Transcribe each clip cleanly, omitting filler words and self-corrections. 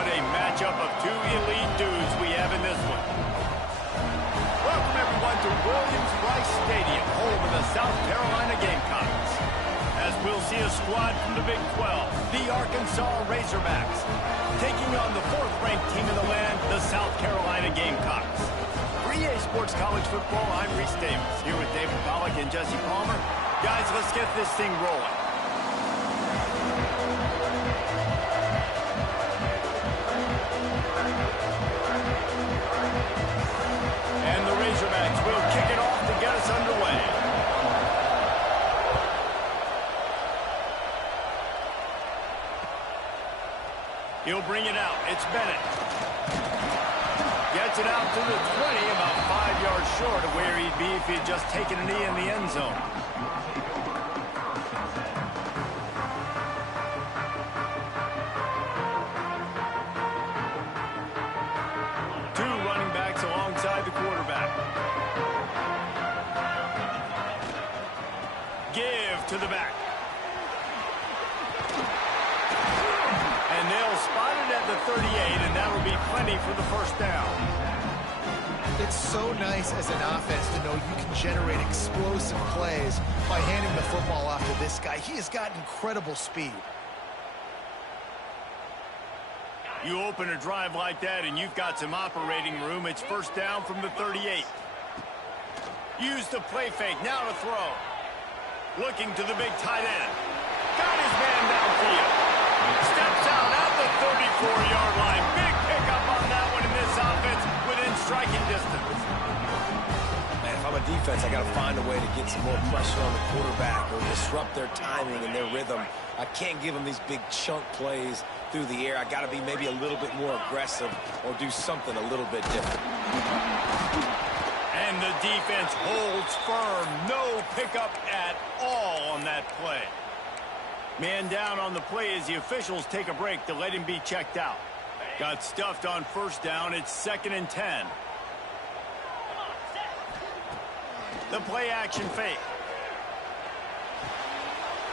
what a matchup of two elite dudes we have in this one. Welcome, everyone, to Williams-Brice Stadium, home of the South Carolina Gamecocks. As we'll see a squad from the Big 12, the Arkansas Razorbacks, taking on the fourth-ranked team in the land, the South Carolina Gamecocks. For EA Sports College Football, I'm Reese Davis, here with David Pollack and Jesse Palmer. Guys, let's get this thing rolling. And the Razorbacks will kick it off to get us underway. He'll bring it out. It's Bennett. Gets it out to the 20, about 5 yards short of where he'd be if he'd just taken a knee in the end zone. Two running backs alongside the quarterback. Give to the back. And they'll spot it at the 38, and that will be plenty for the first down. It's so nice as an offense to know you can generate explosive plays by handing the football off to this guy. He has got incredible speed. You open a drive like that, and you've got some operating room. It's first down from the 38. Use the play fake, now to throw. Looking to the big tight end. Got his man downfield. Steps out at the 34-yard line. Big pickup on that one in this offense within striking distance. Man, if I'm a defense, I got to find a way to get some more pressure on the quarterback or disrupt their timing and their rhythm. I can't give them these big chunk plays through the air. I got to be maybe a little bit more aggressive or do something a little bit different. And the defense holds firm. No pickup at all on that play. Man down on the play as the officials take a break to let him be checked out. Got stuffed on first down. It's 2nd and 10. The play action fake.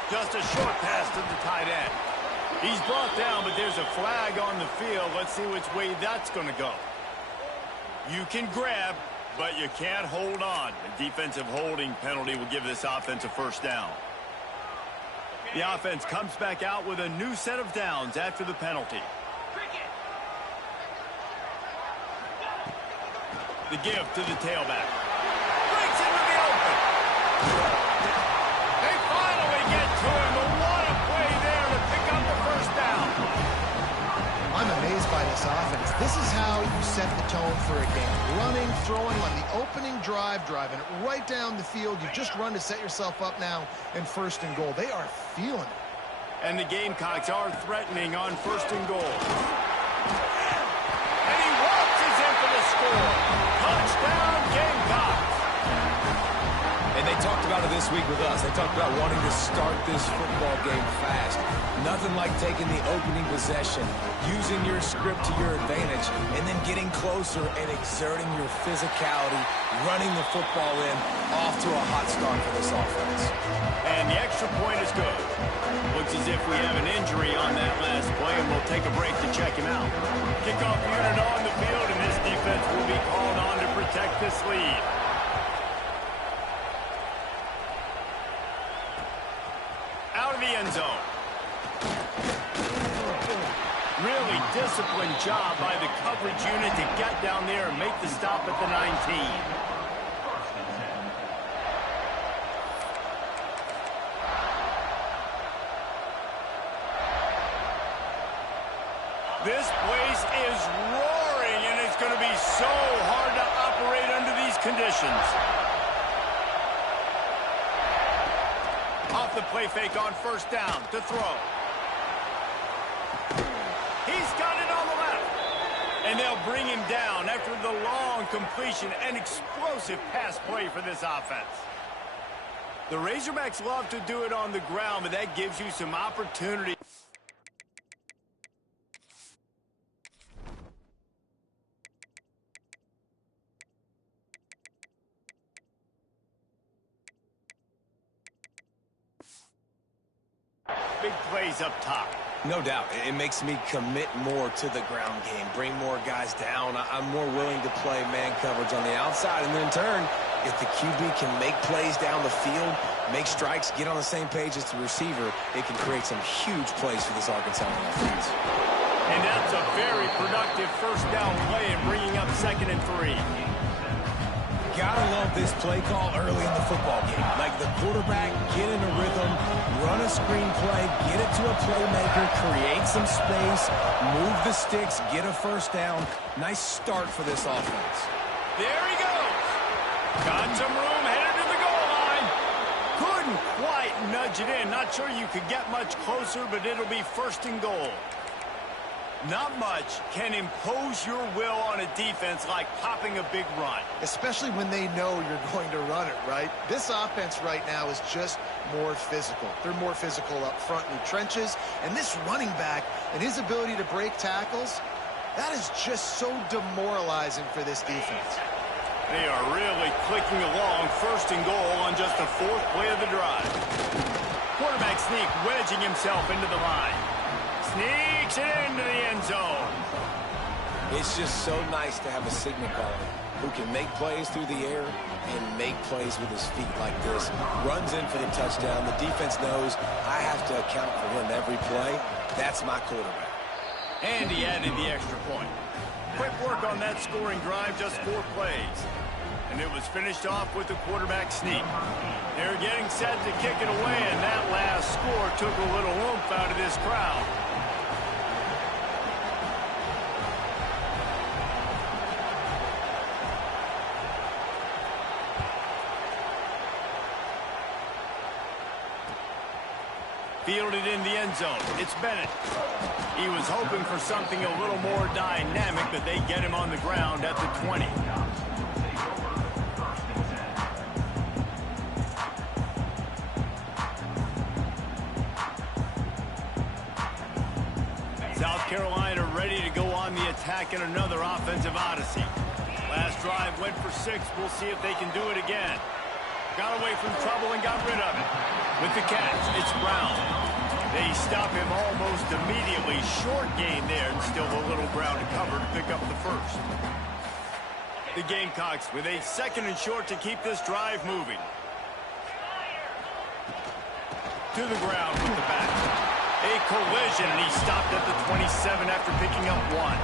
Just a short pass to the tight end. He's brought down, but there's a flag on the field. Let's see which way that's going to go. You can grab, but you can't hold on. A defensive holding penalty will give this offense a first down. The offense comes back out with a new set of downs after the penalty. The give to the tailback. Breaks into the open. They finally get to him. But what a play there to pick up the first down. I'm amazed by this offense. This is how you set the tone for a game. Running, throwing on the opening drive, driving it right down the field. You just run to set yourself up now in 1st and goal. They are feeling it. And the Gamecocks are threatening on 1st and goal. And he waltzes in for the score. Touchdown, Gamecocks. And they talked about it this week with us. They talked about wanting to start this football game fast. Nothing like taking the opening possession, using your script to your advantage, and then getting closer and exerting your physicality, running the football in, off to a hot start for this offense. And the extra point is good. Looks as if we have an injury on that last play, and we'll take a break to check him out. Kickoff unit on the field, and this defense will be called on to protect this lead. Out of the end zone. Really disciplined job by the coverage unit to get down there and make the stop at the 19. This place is roaring, and it's going to be so hard to operate under these conditions. Off the play fake on first down to throw. He's got it on the left. And they'll bring him down after the long completion. An explosive pass play for this offense. The Razorbacks love to do it on the ground, but that gives you some opportunity. Big plays up top. No doubt. It makes me commit more to the ground game, bring more guys down. I'm more willing to play man coverage on the outside. And then in turn, if the QB can make plays down the field, make strikes, get on the same page as the receiver, it can create some huge plays for this Arkansas offense. And that's a very productive first down play and bringing up 2nd and 3. Gotta love this play call early in the football game. Like the quarterback, get in a rhythm, run a screen play, get it to a playmaker, create some space, move the sticks, get a first down. Nice start for this offense. There he goes. Got some room, headed to the goal line. Couldn't quite nudge it in. Not sure you could get much closer, but it'll be 1st and goal. Not much can impose your will on a defense like popping a big run. Especially when they know you're going to run it, right? This offense right now is just more physical. They're more physical up front in the trenches. And this running back and his ability to break tackles, that is just so demoralizing for this defense. They are really clicking along. 1st and goal on just the 4th play of the drive. Quarterback sneak wedging himself into the line. Sneaks it into the end zone. It's just so nice to have a signal caller who can make plays through the air and make plays with his feet like this. Runs in for the touchdown. The defense knows I have to account for him every play. That's my quarterback. And he added the extra point. Quick work on that scoring drive, just 4 plays. And it was finished off with the quarterback sneak. They're getting set to kick it away, and that last score took a little oomph out of this crowd. Fielded in the end zone. It's Bennett. He was hoping for something a little more dynamic, but they get him on the ground at the 20. South Carolina ready to go on the attack in another offensive odyssey. Last drive went for 6. We'll see if they can do it again. Got away from trouble and got rid of it. With the catch, it's Brown. They stop him almost immediately. Short gain there, and still a little ground to cover to pick up the first. The Gamecocks with a 2nd and short to keep this drive moving. To the ground with the back. A collision, and he stopped at the 27 after picking up 1.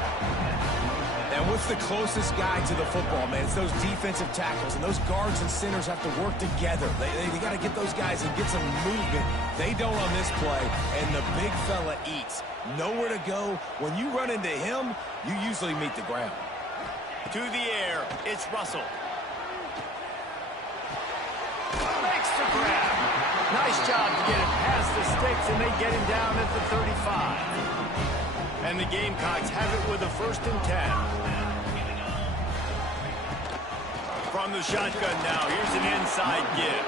And what's the closest guy to the football, man? It's those defensive tackles, and those guards and centers have to work together. They got to get those guys and get some movement. They don't on this play, and the big fella eats. Nowhere to go. When you run into him, you usually meet the ground. To the air, it's Russell. Makes the grab. Nice job to get it past the sticks, and they get him down at the 35. And the Gamecocks have it with a 1st and 10. From the shotgun now, here's an inside give.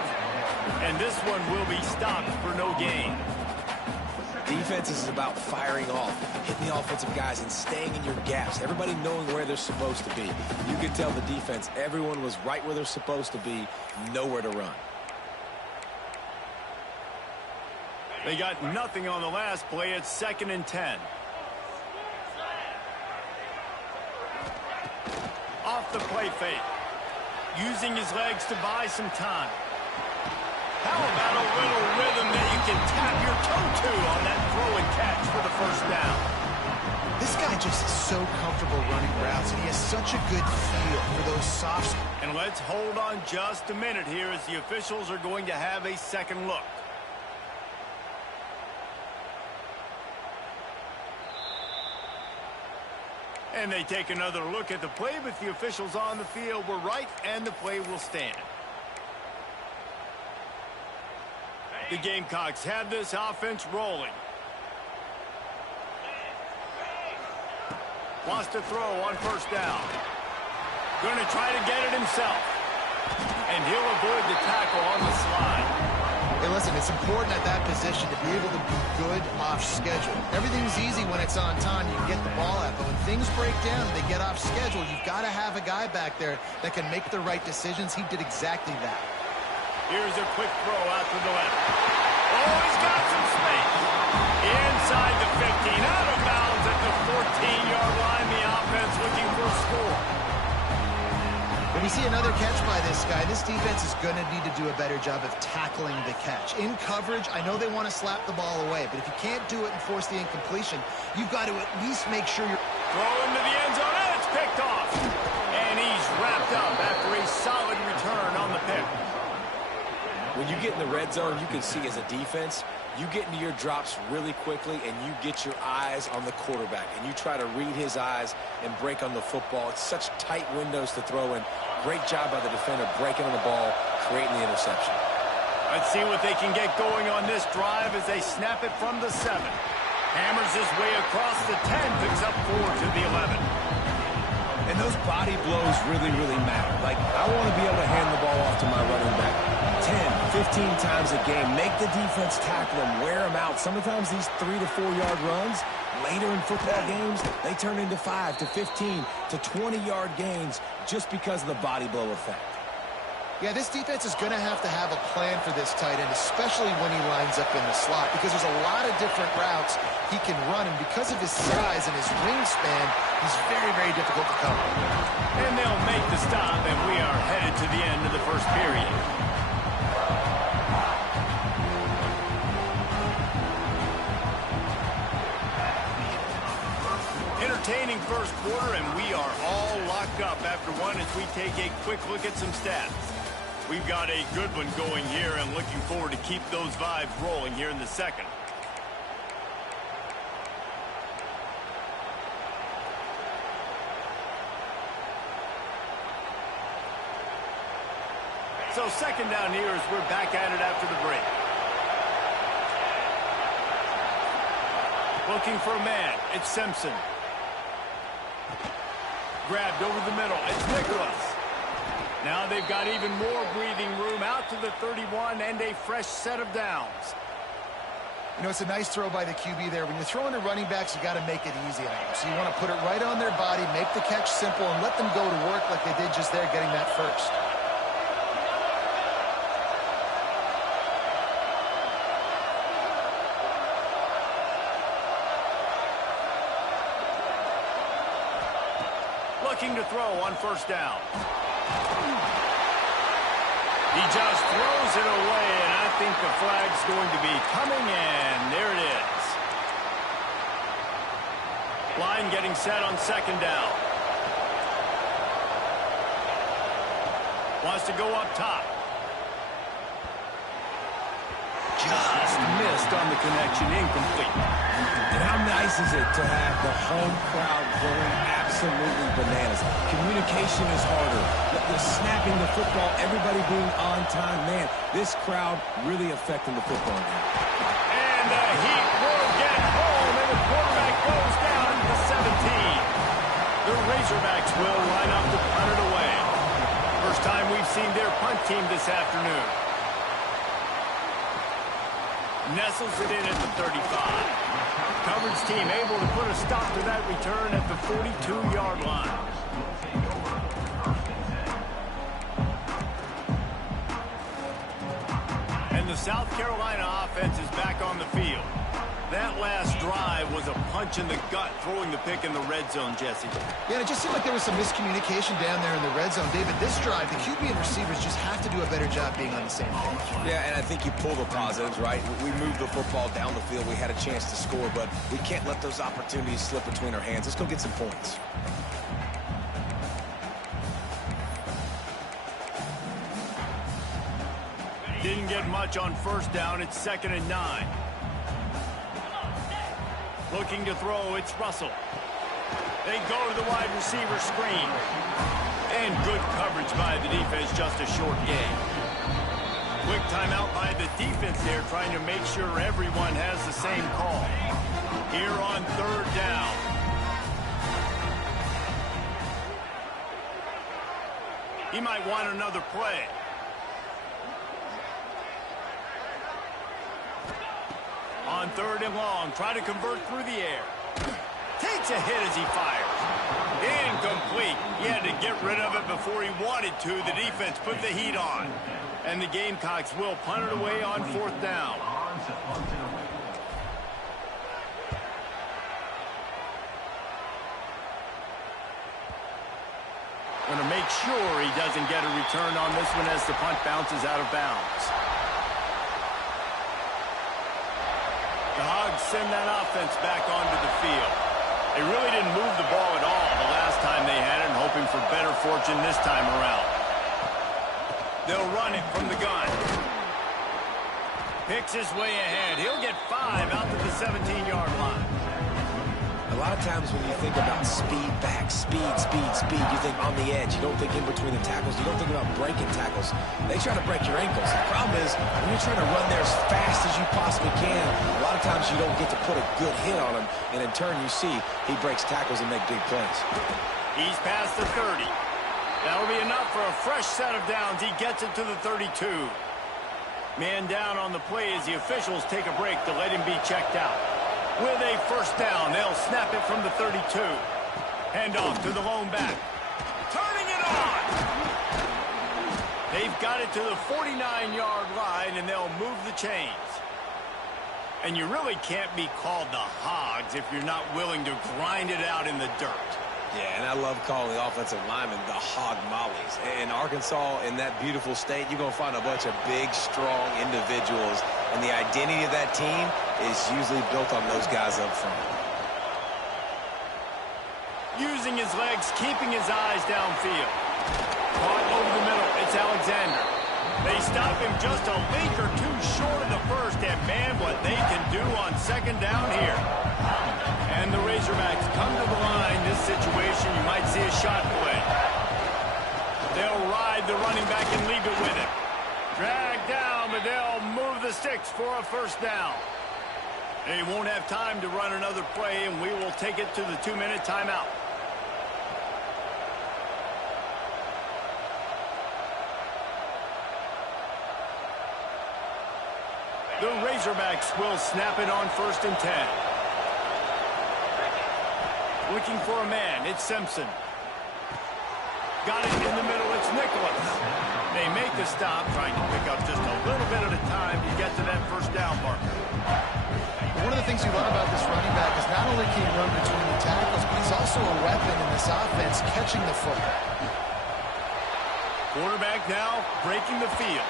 And this one will be stopped for no gain. Defense is about firing off, hitting the offensive guys, and staying in your gaps. Everybody knowing where they're supposed to be. You can tell the defense, everyone was right where they're supposed to be, nowhere to run. They got nothing on the last play. It's 2nd and 10. Off the play fake. Using his legs to buy some time. How about a little rhythm that you can tap your toe to on that throw and catch for the 1st down? This guy just is so comfortable running routes, and he has such a good feel for those soft spots. And let's hold on just a minute here as the officials are going to have a second look. And they take another look at the play, but the officials on the field were right, and the play will stand. The Gamecocks have this offense rolling. Wants to throw on 1st down. Going to try to get it himself. And he'll avoid the tackle on the slide. Hey, listen, it's important at that position to be able to be good off schedule. Everything's easy when it's on time. You can get the ball out. But when things break down and they get off schedule, you've got to have a guy back there that can make the right decisions. He did exactly that. Here's a quick throw out to the left. Oh, he's got some space. Inside the 15, out of bounds at the 14-yard line. The offense looking for a score. When you see another catch by this guy, this defense is going to need to do a better job of tackling the catch. In coverage, I know they want to slap the ball away, but if you can't do it and force the incompletion, you've got to at least make sure you're... Throw into the end zone, and it's picked off. And he's wrapped up after a solid return on the pick. When you get in the red zone, you can see as a defense, you get into your drops really quickly and you get your eyes on the quarterback and you try to read his eyes and break on the football. It's such tight windows to throw in. Great job by the defender breaking on the ball, creating the interception. Let's see what they can get going on this drive as they snap it from the 7. Hammers his way across the 10, picks up 4 to the 11. And those body blows really, really matter. Like, I want to be able to hand the ball off to my running back 10, 15 times a game. Make the defense tackle him, wear him out. Sometimes these 3 to 4 yard runs, later in football games, they turn into 5 to 15 to 20-yard gains just because of the body blow effect. Yeah, this defense is going to have a plan for this tight end, especially when he lines up in the slot, because there's a lot of different routes he can run, and because of his size and his wingspan, he's very, very difficult to cover. And they'll make the stop, and we are headed to the end of the first period. Entertaining first quarter, and we are all locked up after one as we take a quick look at some stats. We've got a good one going here and looking forward to keep those vibes rolling here in the second. So second down here as we're back at it after the break. Looking for a man. It's Simpson. Grabbed over the middle. It's Nicholas. Now they've got even more breathing room out to the 31 and a fresh set of downs. You know, it's a nice throw by the QB there. When you're throwing to running backs, you got to make it easy on them. So you want to put it right on their body, make the catch simple, and let them go to work like they did just there, getting that first. Looking to throw on first down. He just throws it away, and I think the flag's going to be coming, and there it is. Line getting set on second down. Wants to go up top. Just missed on the connection, incomplete. And how nice is it to have the home crowd going absolutely bananas? Communication is harder. The snapping the football, everybody being on time. Man, this crowd really affecting the football game. And the Heat will get home, and the quarterback goes down to the 17. The Razorbacks will line up to punt it away. First time we've seen their punt team this afternoon. Nestles it in at the 35. Coverage team able to put a stop to that return at the 42-yard line. And the South Carolina offense is back on the field. That last drive was a punch in the gut, throwing the pick in the red zone, Jesse. Yeah, and it just seemed like there was some miscommunication down there in the red zone. David, this drive, the QB and receivers just have to do a better job being on the same page. Yeah, and I think you pull the positives, right? We moved the football down the field. We had a chance to score, but we can't let those opportunities slip between our hands. Let's go get some points. Didn't get much on first down. It's 2nd and 9. Looking to throw, it's Russell. They go to the wide receiver screen. And good coverage by the defense, just a short gain. Quick timeout by the defense there, trying to make sure everyone has the same call. Here on third down. He might want another play. On third and long, try to convert through the air. Takes a hit as he fires. Incomplete. He had to get rid of it before he wanted to. The defense put the heat on. And the Gamecocks will punt it away on fourth down. Going to make sure he doesn't get a return on this one as the punt bounces out of bounds. The Hogs send that offense back onto the field. They really didn't move the ball at all the last time they had it, and hoping for better fortune this time around. They'll run it from the gun. Picks his way ahead. He'll get 5 out to the 17-yard line. A lot of times when you think about speed back, speed, you think on the edge. You don't think in between the tackles. You don't think about breaking tackles. They try to break your ankles. The problem is when you're trying to run there as fast as you possibly can, a lot of times you don't get to put a good hit on him, and in turn you see he breaks tackles and make big plays. He's past the 30. That'll be enough for a fresh set of downs. He gets it to the 32. Man down on the play as the officials take a break to let him be checked out. With a first down, they'll snap it from the 32. Hand off to the lone back. Turning it on! They've got it to the 49-yard line, and they'll move the chains. And you really can't be called the Hogs if you're not willing to grind it out in the dirt. Yeah, and I love calling the offensive linemen the hog mollies. In Arkansas, in that beautiful state, you're going to find a bunch of big, strong individuals. And the identity of that team is usually built on those guys up front. Using his legs, keeping his eyes downfield. Caught over the middle. It's Alexander. They stop him just a link or two short of the first. And, man, what they can do on second down here. And the Razorbacks come to the line. This situation, you might see a shot play. They'll ride the running back and leave it with him. Drag down, but they'll move the sticks for a first down. They won't have time to run another play, and we will take it to the 2-minute timeout. The Razorbacks will snap it on 1st and 10. Looking for a man, it's Simpson. Got it in the middle, it's Nicholas. They make the stop, trying to pick up just a little bit at a time to get to that first down marker. One of the things you love about this running back is not only can he run between the tackles, but he's also a weapon in this offense, catching the football. Quarterback now breaking the field.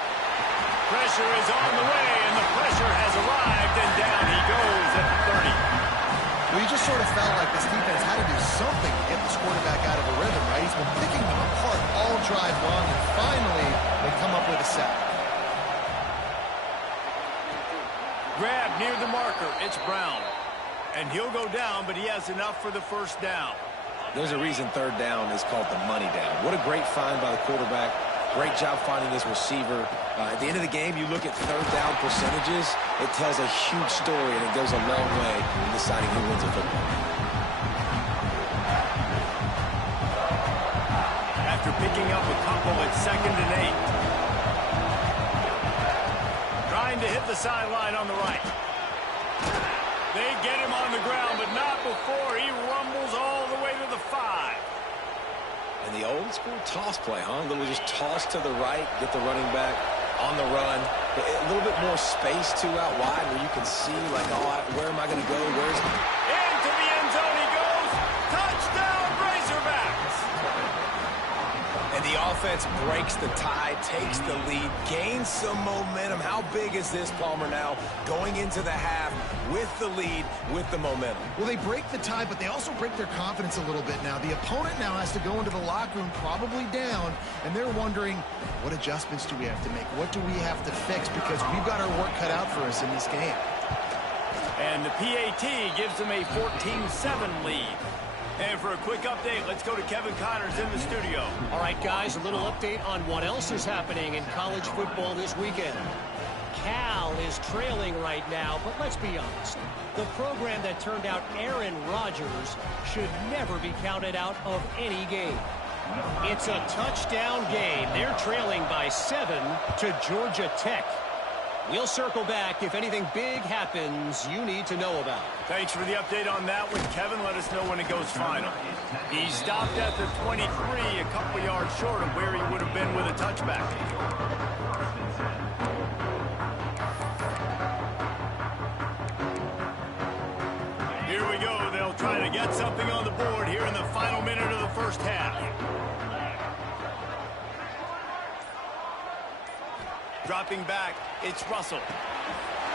Pressure is on the way, and the pressure has arrived, and down he goes at the 30. Well, you just sort of felt like this defense had to do something to get this quarterback out of a rhythm, right? He's been picking them apart all drive long, and finally they come up with a sack. Grab near the marker. It's Brown. And he'll go down, but he has enough for the first down. There's a reason 3rd down is called the money down. What a great find by the quarterback. Great job finding his receiver. At the end of the game, you look at 3rd down percentages. It tells a huge story, and it goes a long way in deciding who wins a football. After picking up a couple at 2nd and 8. Trying to hit the sideline on the right. They get him on the ground, but not before he rumbles all the way to the 5. And the old school toss play, huh? A little just toss to the right, get the running back on the run. A little bit more space, too, out wide where you can see, like, oh, where am I going to go? Where's... Into the end zone he goes. Touchdown, Razorbacks. And the offense breaks the tie, takes the lead, gains some momentum. How big is this, Palmer, now going into the half with the lead, with the momentum? Well, they break the tie, but they also break their confidence a little bit now. The opponent now has to go into the locker room probably down, and they're wondering, what adjustments do we have to make? What do we have to fix? Because we've got our work cut out for us in this game. And the PAT gives them a 14-7 lead. And for a quick update, let's go to Kevin Connors in the studio. All right, guys, a little update on what else is happening in college football this weekend. Cal is trailing right now, but let's be honest. The program that turned out Aaron Rodgers should never be counted out of any game. It's a touchdown game. They're trailing by 7 to Georgia Tech. We'll circle back if anything big happens you need to know about. Thanks for the update on that one, Kevin. Let us know when it goes final. He stopped at the 23, a couple yards short of where he would have been with a touchback. Here we go. They'll try to get something on the board here in the final minute of the first half. Dropping back, it's Russell.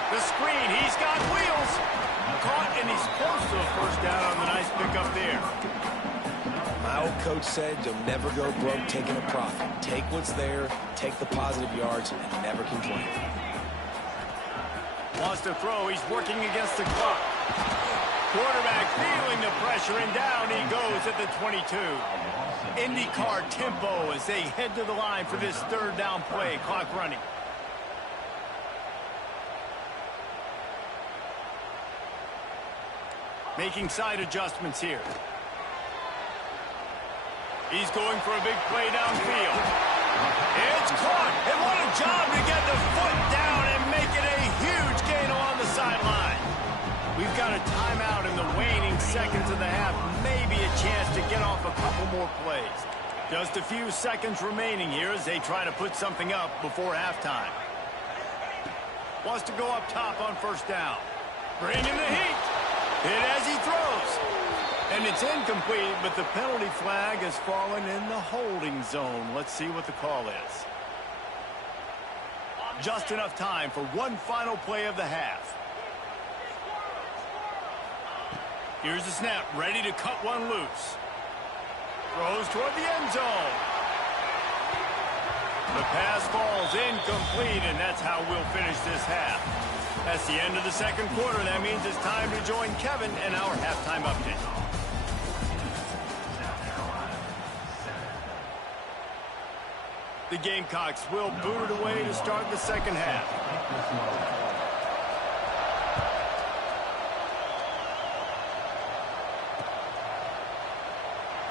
The screen, he's got wheels. Caught, and he's close to a first down on the nice pickup there. My old coach said you'll never go broke taking a profit. Take what's there, take the positive yards, and never complain. Wants to throw, he's working against the clock. Quarterback feeling the pressure, and down he goes at the 22. IndyCar tempo as they head to the line for this third down play. Clock running. Making side adjustments here. He's going for a big play downfield. It's caught, and what a job to get the foot down and make it a huge gain along the sideline. We've got a timeout in the waning seconds of the half. Maybe a chance to get off a couple more plays. Just a few seconds remaining here as they try to put something up before halftime. Wants to go up top on first down. Bringing the heat. Hit as he throws. And it's incomplete, but the penalty flag has fallen in the holding zone. Let's see what the call is. Just enough time for one final play of the half. Here's the snap, ready to cut one loose. Throws toward the end zone. The pass falls incomplete, and that's how we'll finish this half. That's the end of the second quarter. That means it's time to join Kevin and our halftime update. The Gamecocks will boot it away to start the second half.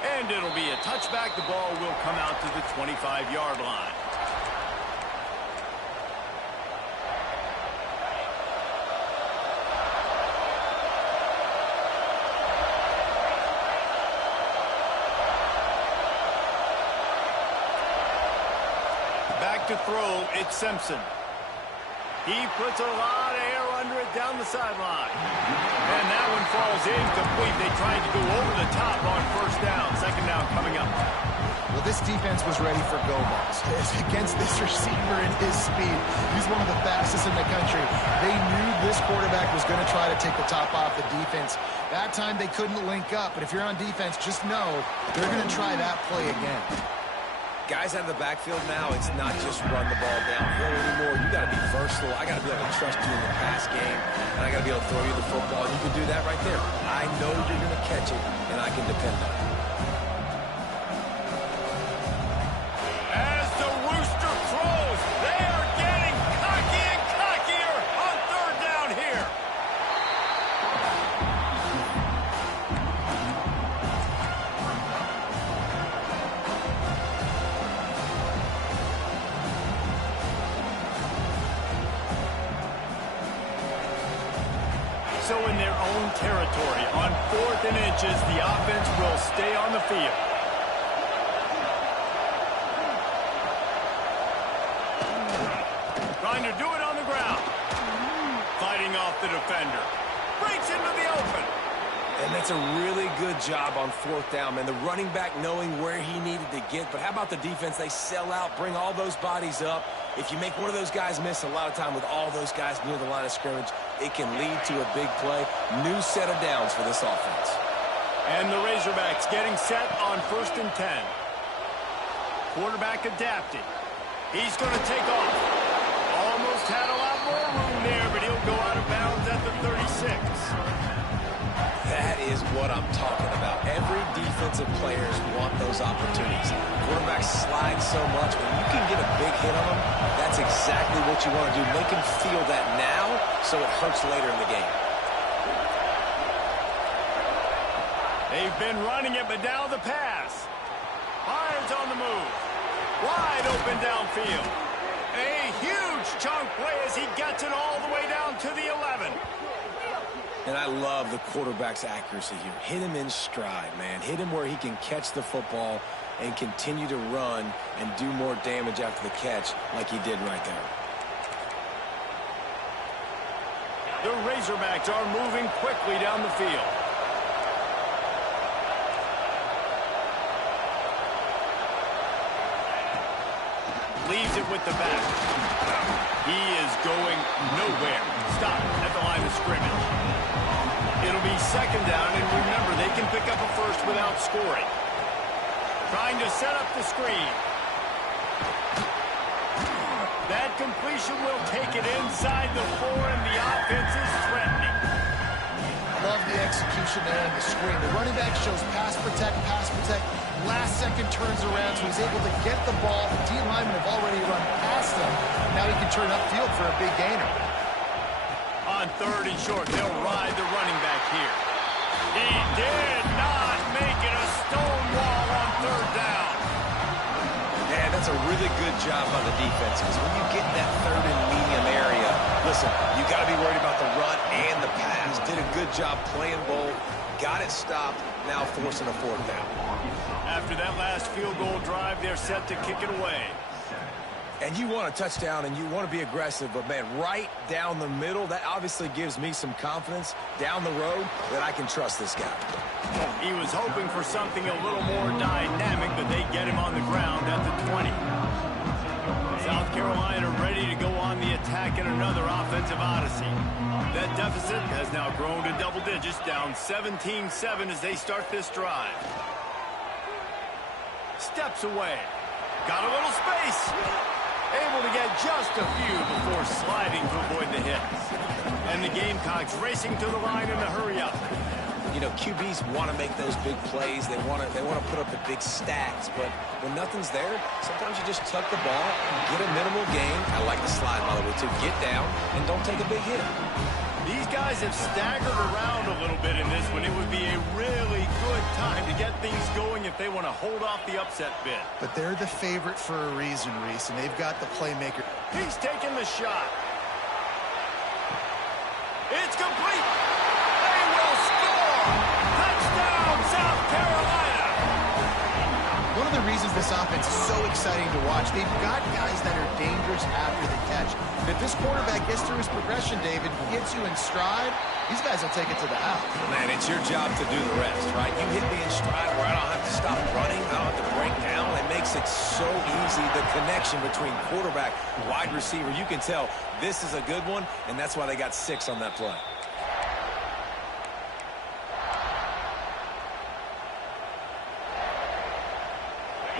And it'll be a touchback. The ball will come out to the 25-yard line. Back to throw, it's Simpson. He puts a lot of air under it down the sideline. And that one falls incomplete. They tried to go over the top on first down. Second down coming up. Well, this defense was ready for go balls. Against this receiver and his speed, he's one of the fastest in the country. They knew this quarterback was going to try to take the top off the defense. That time they couldn't link up, but if you're on defense, just know they're going to try that play again. Guys out of the backfield now, it's not just run the ball downhill anymore. You got to be versatile. I got to be able to trust you in the pass game, and I got to be able to throw you the football. You can do that right there. I know you're going to catch it, and I can depend on it. As the Rooster throws, they are getting cocky and cockier on third down here. So in their own territory, on 4th and inches, the offense will stay on the field. Trying to do it on the ground. Fighting off the defender. Breaks into the open. And that's a really good job on fourth down, man. The running back knowing where he needed to get. But how about the defense? They sell out, bring all those bodies up. If you make one of those guys miss, a lot of time with all those guys near the line of scrimmage, it can lead to a big play. New set of downs for this offense. And the Razorbacks getting set on 1st and 10. Quarterback adapted. He's going to take off. Almost had a lot more room there, but he'll go out of bounds at the 36. That is what I'm talking about. Every defensive players want those opportunities. Quarterbacks slide so much. When you can get a big hit on them, that's exactly what you want to do. Make them feel that now so it hurts later in the game. They've been running it, but now the pass. Byers on the move. Wide open downfield. A huge chunk play as he gets it all the way down to the 11. And I love the quarterback's accuracy here. Hit him in stride, man. Hit him where he can catch the football and continue to run and do more damage after the catch like he did right there. The Razorbacks are moving quickly down the field. leaves it with the back. He is going nowhere. Stop at the line of scrimmage. It'll be second down, and remember, they can pick up a first without scoring. Trying to set up the screen. That completion will take it inside the 4, and the offense is threatening. Love the execution there on the screen. The running back shows pass protect, pass protect. Last second turns around, so he's able to get the ball. The D linemen have already run past him. Now he can turn upfield for a big gainer. On 3rd and short, they'll ride the running back here. He did not make it a stone wall on 3rd down. Man, that's a really good job by the defense, because when you get in that 3rd and medium area, listen, you got to be worried about the run and the pass. Did a good job playing both, got it stopped, now forcing a 4th down. After that last field goal drive, they're set to kick it away. And you want a touchdown and you want to be aggressive, but man, right down the middle, that obviously gives me some confidence down the road that I can trust this guy. He was hoping for something a little more dynamic, but they get him on the ground at the 20. South Carolina ready to go on the attack in another offensive odyssey. That deficit has now grown to double digits, down 17-7 as they start this drive. Steps away. Got a little space. Able to get just a few before sliding to avoid the hits. And the Gamecocks racing to the line in a hurry up. You know, QBs want to make those big plays. They want to put up the big stats. But when nothing's there, sometimes you just tuck the ball, get a minimal gain. I like the slide, by the way, too. Get down and don't take a big hit. These guys have staggered around a little bit in this one. It would be a really good time to get things going if they want to hold off the upset bid. But they're the favorite for a reason, Reese, and they've got the playmaker. He's taking the shot. It's complete. They will score. Touchdown, South Carolina. One of the reasons this offense is so exciting to watch, they've got guys that are dangerous after the catch. If this quarterback gets through his progression, David, gets you in stride, these guys will take it to the house. Man, it's your job to do the rest, right? You hit me in stride where I don't have to stop running. I don't have to break down. It makes it so easy, the connection between quarterback and wide receiver. You can tell this is a good one, and that's why they got 6 on that play.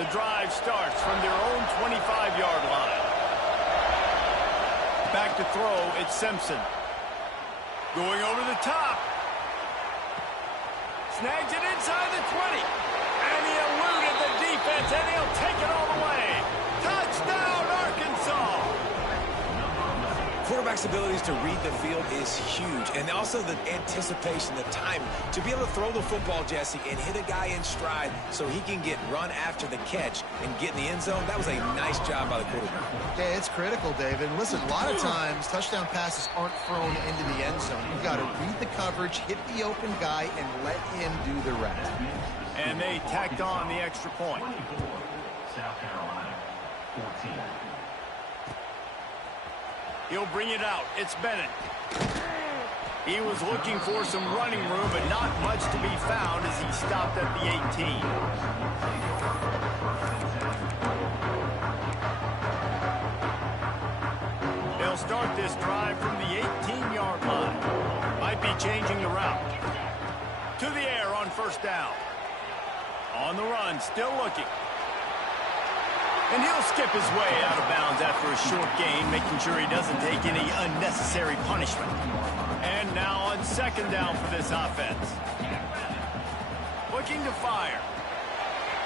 The drive starts from their own 25-yard line. Back to throw, it's Simpson. Going over the top. Snags it inside the 20. And he eluded the defense, and he'll take it all the way. Touchdown, Arkansas! Quarterback's abilities to read the field is huge, and also the anticipation, the time to be able to throw the football, Jesse, and hit a guy in stride so he can get run after the catch and get in the end zone. That was a nice job by the quarterback. Yeah, it's critical, David. And listen, a lot of times touchdown passes aren't thrown into the end zone. You've got to read the coverage, hit the open guy, and let him do the rest. And they tacked on the extra point. South Carolina, 14. He'll bring it out. It's Bennett. He was looking for some running room, but not much to be found as he stopped at the 18. They'll start this drive from the 18-yard line. Might be changing the route. To the air on 1st down. On the run, still looking. And he'll skip his way out of bounds after a short gain, making sure he doesn't take any unnecessary punishment. And now on 2nd down for this offense. Looking to fire.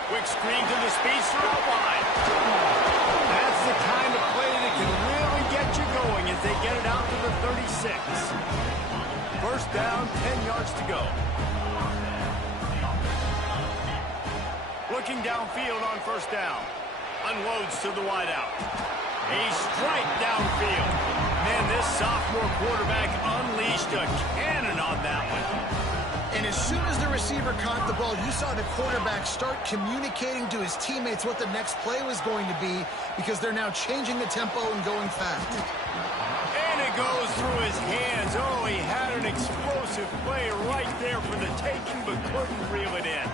Quick screen to the speedster out wide. That's the kind of play that can really get you going as they get it out to the 36. 1st down, 10 yards to go. Looking downfield on 1st down. Unloads to the wideout. A strike downfield. Man, this sophomore quarterback unleashed a cannon on that one. And as soon as the receiver caught the ball, you saw the quarterback start communicating to his teammates what the next play was going to be, because they're now changing the tempo and going fast. And it goes through his hands. Oh, he had an explosive play right there for the taking, but couldn't reel it in.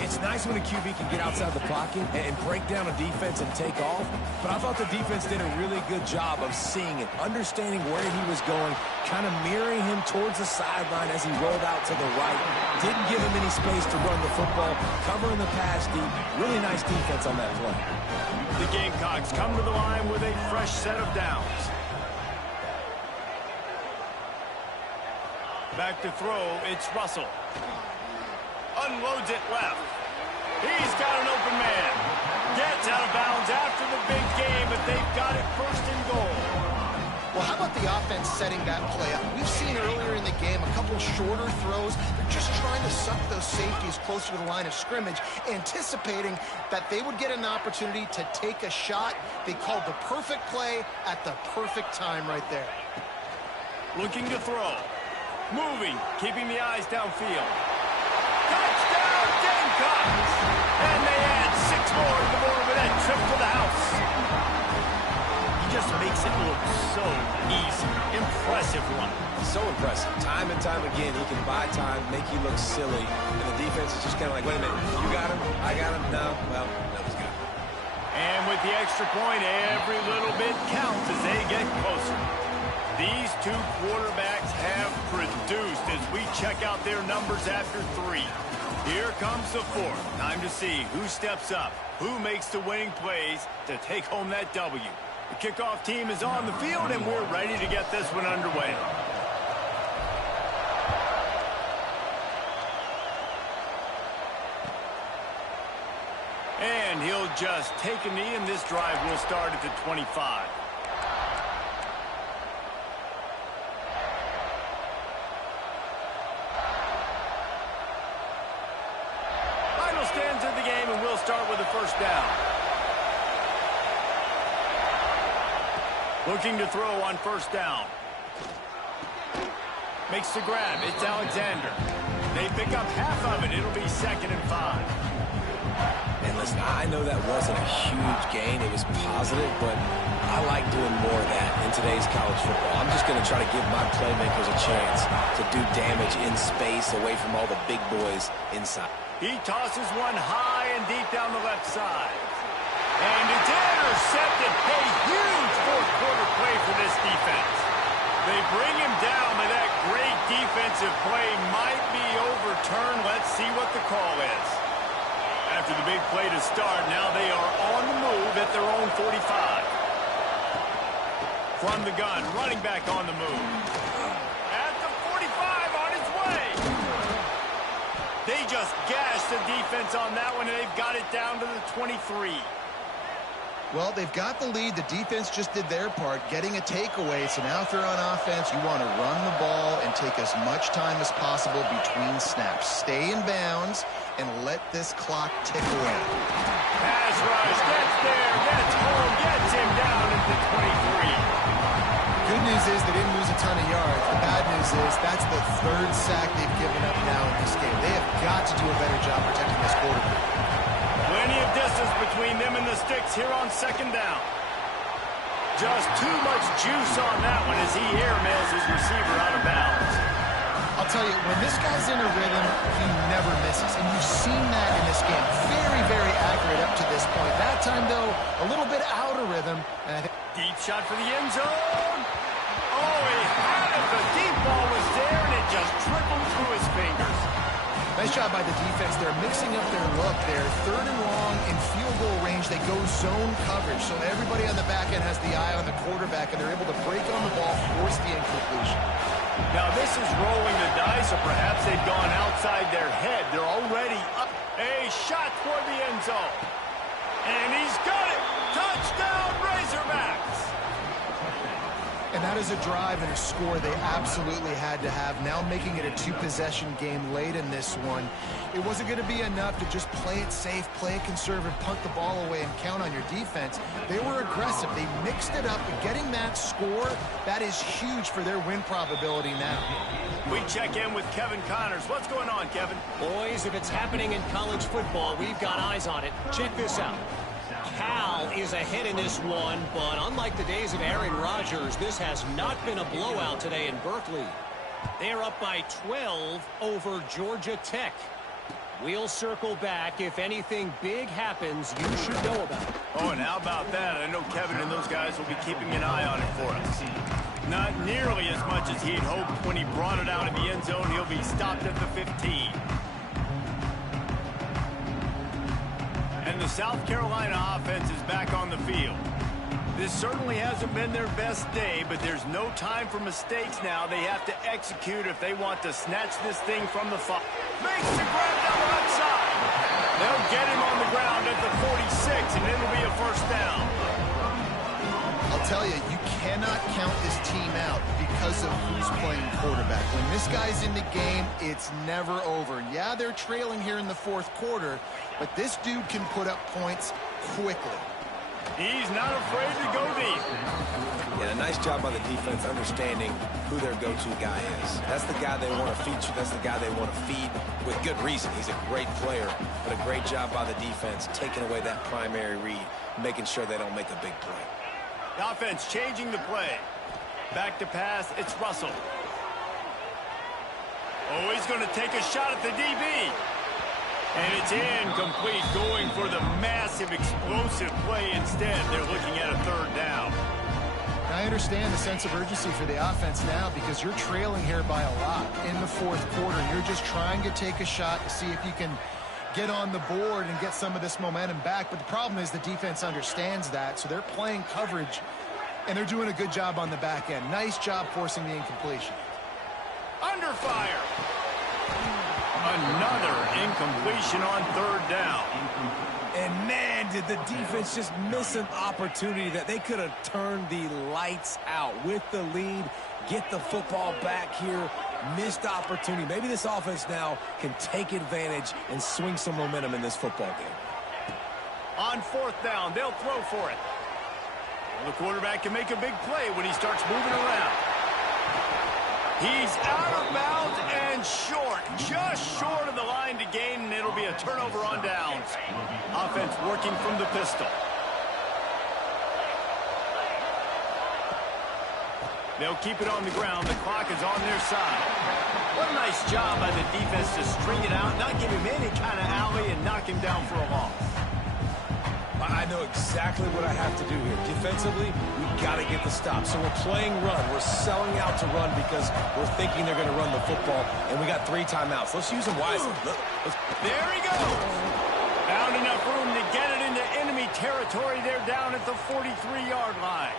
It's nice when a QB can get outside the pocket and break down a defense and take off, but I thought the defense did a really good job of seeing it, understanding where he was going, kind of mirroring him towards the sideline as he rolled out to the right. Didn't give him any space to run the football, covering the pass deep. Really nice defense on that play. The Gamecocks come to the line with a fresh set of downs. Back to throw, it's Russell. Unloads it left. He's got an open man. Gets out of bounds after the big game, but they've got it first and goal. Well, how about the offense setting that play up? We've seen earlier in the game a couple shorter throws. They're just trying to suck those safeties closer to the line of scrimmage, anticipating that they would get an opportunity to take a shot. They called the perfect play at the perfect time right there. Looking to throw. Moving, keeping the eyes downfield. Touchdown, Gamecocks! And they add 6 more to the board with that trip to the house. He just makes it look so easy. Impressive run. So impressive. Time and time again, he can buy time, make you look silly, and the defense is just kind of like, wait a minute, you got him, I got him, no, well, that was good. And with the extra point, every little bit counts as they get closer. These two quarterbacks have produced as we check out their numbers after 3. Here comes the 4th. Time to see who steps up, who makes the winning plays to take home that W. The kickoff team is on the field, and we're ready to get this one underway. And he'll just take a knee, and this drive will start at the 25. Stands in the game, and we'll start with a first down. Looking to throw on first down. Makes the grab. It's Alexander. They pick up half of it. It'll be 2nd and 5. And listen, I know that wasn't a huge gain. It was positive, but I like doing more of that in today's college football. I'm just going to try to give my playmakers a chance to do damage in space away from all the big boys inside. He tosses one high and deep down the left side. And it's intercepted. A huge fourth-quarter play for this defense. They bring him down, but that great defensive play might be overturned. Let's see what the call is. After the big play to start, now they are on the move at their own 45. From the gun, running back on the move. At the 45, on his way. They just gashed the defense on that one, and they've got it down to the 23. Well, they've got the lead. The defense just did their part, getting a takeaway. So now if they're on offense, you want to run the ball and take as much time as possible between snaps. Stay in bounds and let this clock tick away. Pass rush, gets there, gets home, gets him down at the 23. Good news is they didn't lose a ton of yards. The bad news is that's the 3rd sack they've given up now in this game. They have got to do a better job protecting this quarterback. Plenty of distance between them and the sticks here on 2nd down. Just too much juice on that one as he airmails his receiver out of bounds. I'll tell you, when this guy's in a rhythm, he never misses. And you've seen that in this game. Very, very accurate up to this point. That time, though, a little bit out of rhythm. And I think Deep shot for the end zone. Oh, he had it. The deep ball was there, and it just trickled through his fingers. Nice job by the defense. They're mixing up their look. They're 3rd and long in field goal range. They go zone coverage. So everybody on the back end has the eye on the quarterback, and they're able to break on the ball, force the incompletion. Now, this is rolling the dice, or perhaps they've gone outside their head. They're already up. A shot toward the end zone. And he's got it. Touchdown, Razorbacks. And that is a drive and a score they absolutely had to have. Now making it a 2-possession game late in this one. It wasn't going to be enough to just play it safe, play it conservative, punt the ball away, and count on your defense. They were aggressive. They mixed it up. But getting that score, that is huge for their win probability now. We check in with Kevin Connors. What's going on, Kevin? Boys, if it's happening in college football, we've got eyes on it. Check this out. Cal is ahead in this one, but unlike the days of Aaron Rodgers, this has not been a blowout today in Berkeley. They're up by 12 over Georgia Tech. We'll circle back. If anything big happens, you should know about it. Oh, and how about that? I know Kevin and those guys will be keeping an eye on it for us. Not nearly as much as he'd hoped when he brought it out in the end zone. He'll be stopped at the 15. And the South Carolina offense is back on the field. This certainly hasn't been their best day, but there's no time for mistakes now. They have to execute if they want to snatch this thing from the fire. Makes the grab down the right side. They'll get him on the ground at the 46, and it'll be a first down. I'll tell you, you cannot count this team out because of who's playing quarterback. When this guy's in the game, it's never over. Yeah, they're trailing here in the fourth quarter, but this dude can put up points quickly. He's not afraid to go deep. Yeah, a nice job by the defense understanding who their go-to guy is. That's the guy they want to feature. That's the guy they want to feed with good reason. He's a great player, but a great job by the defense taking away that primary read, making sure they don't make a big play. The offense changing the play. Back to pass, it's Russell. Oh, he's going to take a shot at the DB. And it's incomplete, going for the massive, explosive play instead. They're looking at a third down. I understand the sense of urgency for the offense now because you're trailing here by a lot in the fourth quarter. You're just trying to take a shot to see if you can get on the board and get some of this momentum back. But the problem is the defense understands that, so they're playing coverage, and they're doing a good job on the back end. Nice job forcing the incompletion. Under fire. Another incompletion on third down. And man, did the defense just miss an opportunity that they could have turned the lights out with the lead, get the football back here. Missed opportunity. Maybe this offense now can take advantage and swing some momentum in this football game. On fourth down, they'll throw for it. The quarterback can make a big play when he starts moving around. He's out of bounds and short, just short of the line to gain, and it'll be a turnover on downs. Offense working from the pistol. They'll keep it on the ground. The clock is on their side. What a nice job by the defense to string it out, not give him any kind of alley, and knock him down for a loss. I know exactly what I have to do here. Defensively, we've got to get the stop. So we're playing run. We're selling out to run because we're thinking they're going to run the football, and we got 3 timeouts. Let's use them wisely. There he goes. Found enough room to get it into enemy territory. They're down at the 43-yard line.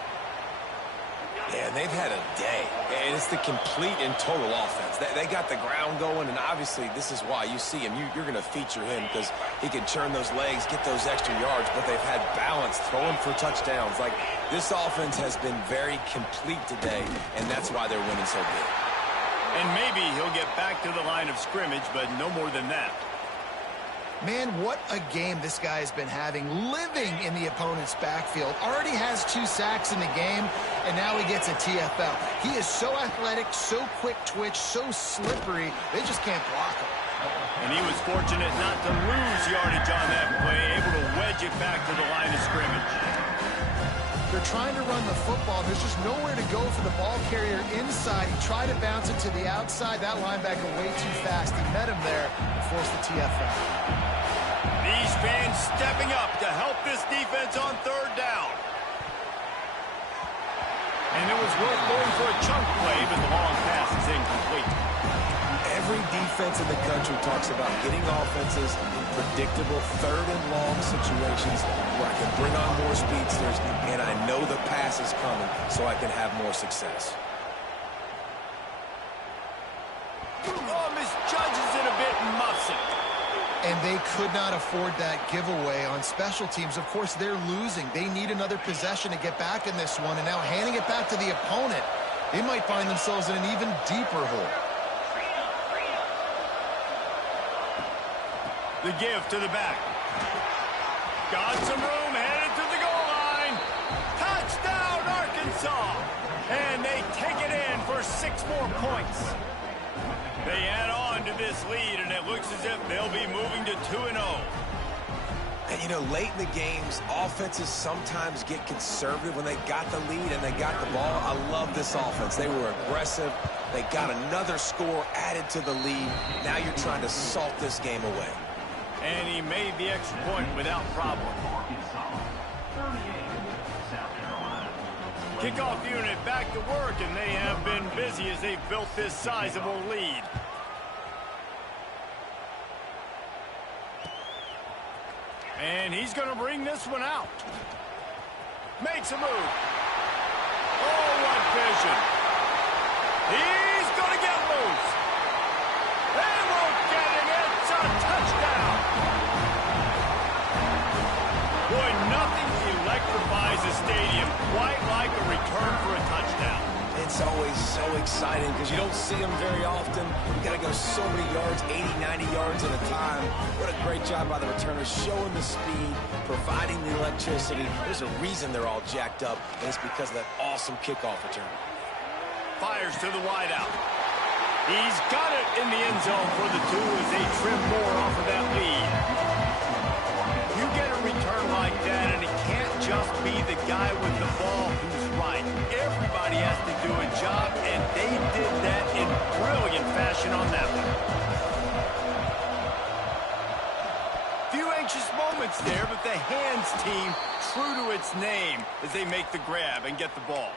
Yeah, they've had a day, and it's the complete and total offense. They got the ground going, and obviously this is why you see him. You're going to feature him because he can churn those legs, get those extra yards, but they've had balance, throwing for touchdowns. Like, this offense has been very complete today, and that's why they're winning so big. And maybe he'll get back to the line of scrimmage, but no more than that. Man, what a game this guy has been having, living in the opponent's backfield. Already has 2 sacks in the game, and now he gets a TFL. He is so athletic, so quick twitch, so slippery, they just can't block him. And he was fortunate not to lose yardage on that play, able to wedge it back to the line of scrimmage. They're trying to run the football. There's just nowhere to go for the ball carrier inside. He tried to bounce it to the outside. That linebacker way too fast. He met him there and forced the TFL. These fans stepping up to help this defense on third down. And it was worth going for a chunk play, but the long pass is incomplete. Every defense in the country talks about getting offenses in predictable third and long situations where I can bring on more speedsters, and I know the pass is coming so I can have more success. Oh, misjudges it a bit and muffs it. And they could not afford that giveaway on special teams. Of course, they're losing. They need another possession to get back in this one. And now handing it back to the opponent, they might find themselves in an even deeper hole. The give to the back. Got some room, headed to the goal line. Touchdown, Arkansas. And they take it in for 6 more points. They add on to this lead, and it looks as if they'll be moving to 2-0. And, you know, late in the games, offenses sometimes get conservative when they got the lead and they got the ball. I love this offense. They were aggressive. They got another score added to the lead. Now you're trying to salt this game away. And he made the extra point without problem. Arkansas, 38, South Carolina. Kickoff unit back to work, and they have been busy as they've built this sizable lead. And he's going to bring this one out. Makes a move. Oh, what vision. He's going to get loose. They won't get him. It's a touchdown. Boy, nothing electrifies a stadium quite like a return for a touchdown. It's always so exciting because you don't see them very often. You got to go so many yards, 80, 90 yards at a time. What a great job by the returners, showing the speed, providing the electricity. There's a reason they're all jacked up, and it's because of that awesome kickoff return. Fires to the wideout. He's got it in the end zone for the two as they trim more off of that lead. You get a return like that, and it can't just be the guy with the ball who's right. Everybody has to do a job, and they did that in brilliant fashion on that one. Few anxious moments there, but the hands team true to its name as they make the grab and get the ball.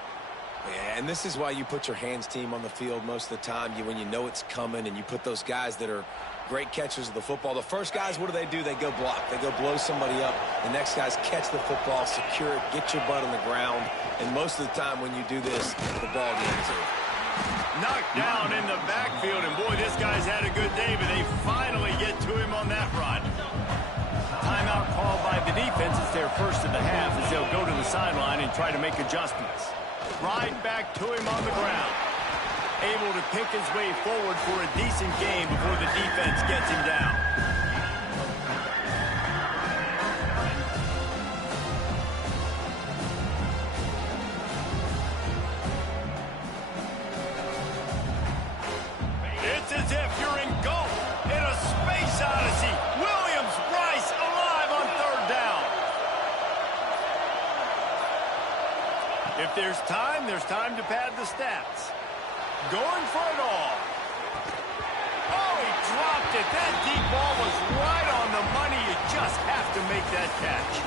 Yeah, and this is why you put your hands team on the field most of the time. When you know it's coming, and you put those guys that are great catchers of the football. The first guys, what do? They go block. They go blow somebody up. The next guys catch the football, secure it, get your butt on the ground. And most of the time when you do this, the ball game is over. Knocked down in the backfield, and boy, this guy's had a good day, but they finally get to him on that run. Timeout called by the defense. It's their first of the half as they'll go to the sideline and try to make adjustments. Right back to him on the ground. Able to pick his way forward for a decent game before the defense gets him down. It's as if you're engulfed in a space odyssey. Williams-Brice alive on third down. If there's time to pad the stats. Going for it all. Oh, he dropped it. That deep ball was right on the money. You just have to make that catch.